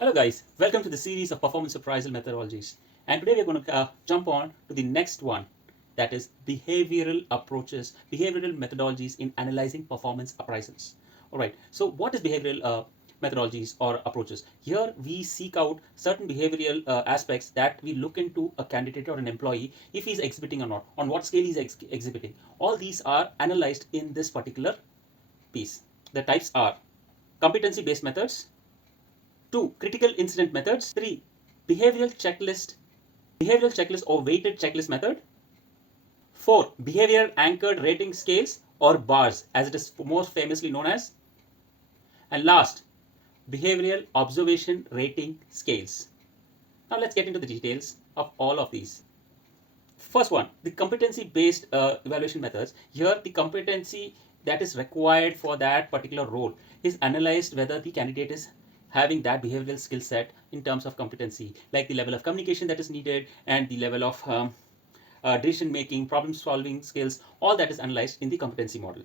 Hello guys, welcome to the series of performance appraisal methodologies. And today we're going to jump on to the next one, that is behavioral approaches, behavioral methodologies in analyzing performance appraisals. All right, so what is behavioral methodologies or approaches? Here we seek out certain behavioral aspects that we look into a candidate or an employee, if he's exhibiting or not, on what scale he's exhibiting. All these are analyzed in this particular piece. The types are competency based methods, 2. Critical incident methods. 3. Behavioral checklist or weighted checklist method. 4. Behavioral anchored rating scales or bars, as it is most famously known as. And last, behavioral observation rating scales. Now let's get into the details of all of these. First one, the competency based evaluation methods. Here the competency that is required for that particular role is analyzed whether the candidate is having that behavioral skill set in terms of competency, like the level of communication that is needed and the level of decision making, problem solving skills. All that is analyzed in the competency model.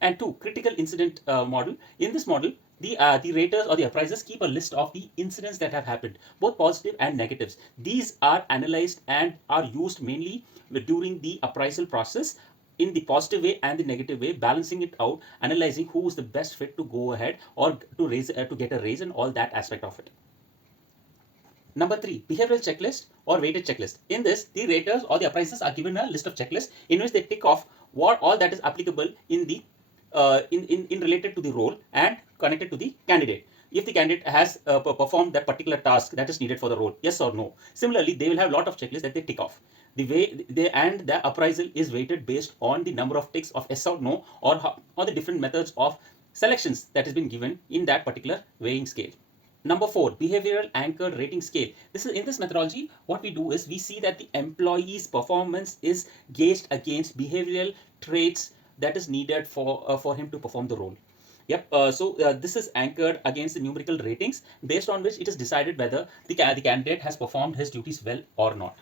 And 2, critical incident model. In this model, the raters or the appraisers keep a list of the incidents that have happened, both positive and negatives. These are analyzed and are used mainly during the appraisal process in the positive way and the negative way, balancing it out, analyzing who is the best fit to go ahead or to get a raise and all that aspect of it. Number 3, behavioral checklist or weighted checklist. In this, the raters or the appraisers are given a list of checklists in which they tick off what all that is applicable in the in related to the role and connected to the candidate. If the candidate has performed that particular task that is needed for the role, yes or no. Similarly, they will have a lot of checklists that they tick off. The way they and the appraisal is weighted based on the number of ticks of yes or no, or the different methods of selections that has been given in that particular weighing scale. Number 4, behavioral anchored rating scale. This is in this methodology, what we do is we see that the employee's performance is gauged against behavioral traits that is needed for him to perform the role. Yep. This is anchored against the numerical ratings, based on which it is decided whether the candidate has performed his duties well or not.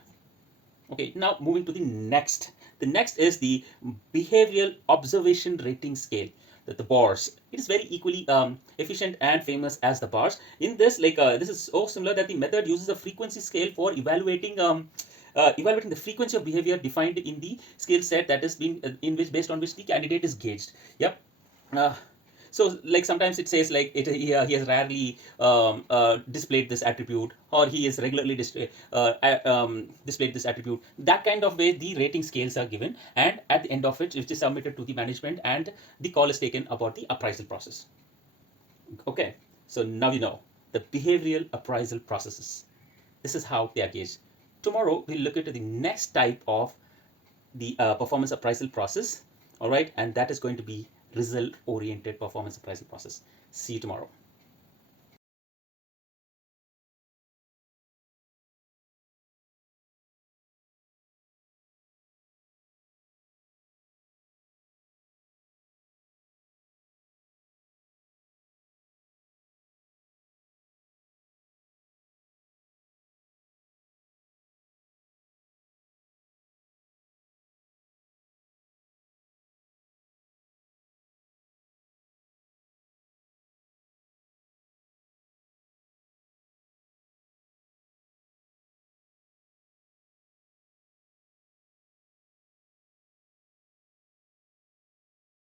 Okay. Now moving to the next. The next is the behavioral observation rating scale. The bars. It is very equally efficient and famous as the bars. In this, this is so similar that the method uses a frequency scale for evaluating the frequency of behavior defined in the skill set that is being based on which the candidate is gauged. Yep. So like sometimes it says like he has rarely displayed this attribute, or he is regularly displayed this attribute. That kind of way the rating scales are given, and at the end of which is submitted to the management and the call is taken about the appraisal process. Okay, so now you know the behavioral appraisal processes. This is how they are gauged. Tomorrow we'll look into the next type of the performance appraisal process. All right, and that is going to be result oriented performance appraisal process. See you tomorrow.